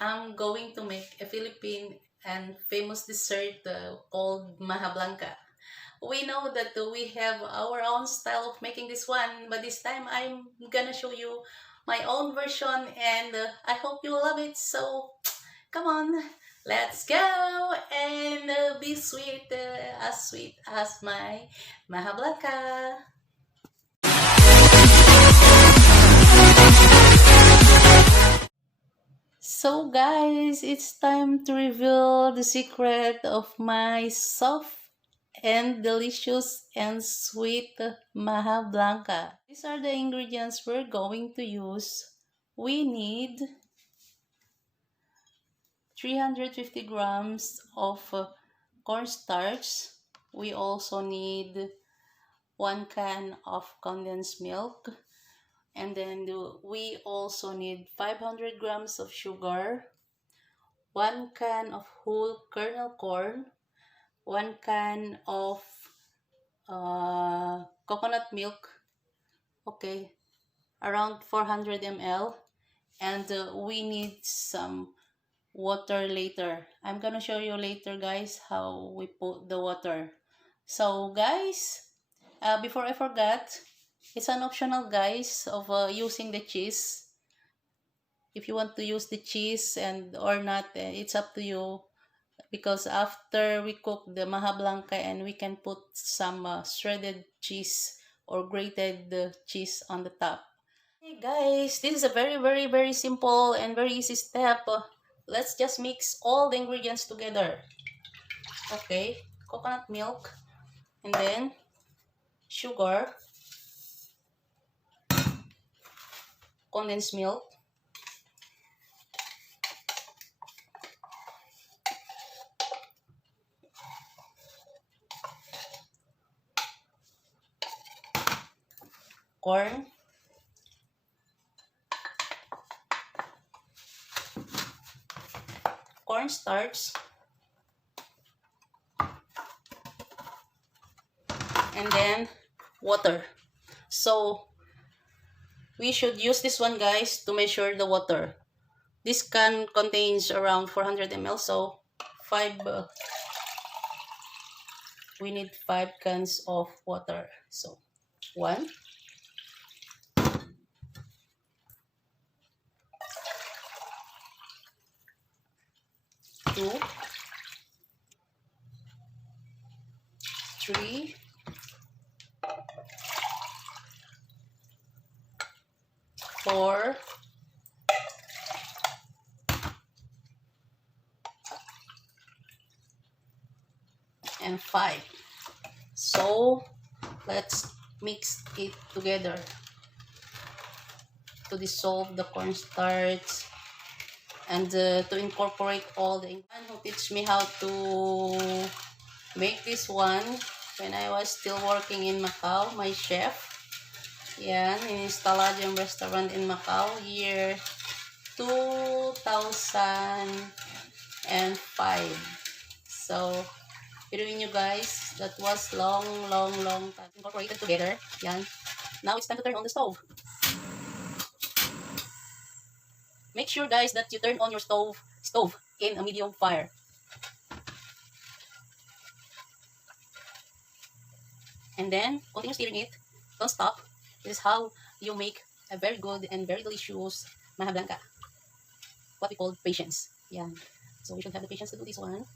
I'm going to make a Philippine and famous dessert called Maja Blanca. We know that we have our own style of making this one, but this time I'm gonna show you my own version, and I hope you love it. So come on, let's go and be sweet as my Maja Blanca. So guys, it's time to reveal the secret of my soft and delicious and sweet Maja Blanca. These are the ingredients we're going to use. We need 350 grams of cornstarch. We also need 1 can of condensed milk. And then we also need 500 grams of sugar, 1 can of whole kernel corn, 1 can of coconut milk, okay, around 400 ml, and we need some water later. I'm gonna show you later, guys, how we put the water. So guys, before I forgot, it's an optional, guys, of using the cheese. If you want to use the cheese and or not, it's up to you, because after we cook the Maja Blanca, and we can put some shredded cheese or grated cheese on the top. Hey guys, this is a very simple and very easy step. Let's just mix all the ingredients together. Okay, coconut milk, and then sugar, condensed milk, corn, cornstarch, and then water. So we should use this one, guys, to measure the water. This can contains around 400 ml, so we need 5 cans of water. So 1, 2, 3, 4, and 5. So let's mix it together to dissolve the cornstarch and to incorporate all the ingredients. Who teach me how to make this one when I was still working in Macau, my chef. Yan, in Installation restaurant in Macau, year 2005. So between you guys, that was long time. Incorporated together. Yan. Now it's time to turn on the stove. Make sure, guys, that you turn on your stove in a medium fire. And then continue stirring it. Don't stop. This is how you make a very good and very delicious Maja Blanca. What we call patience. Yeah. So we should have the patience to do this one.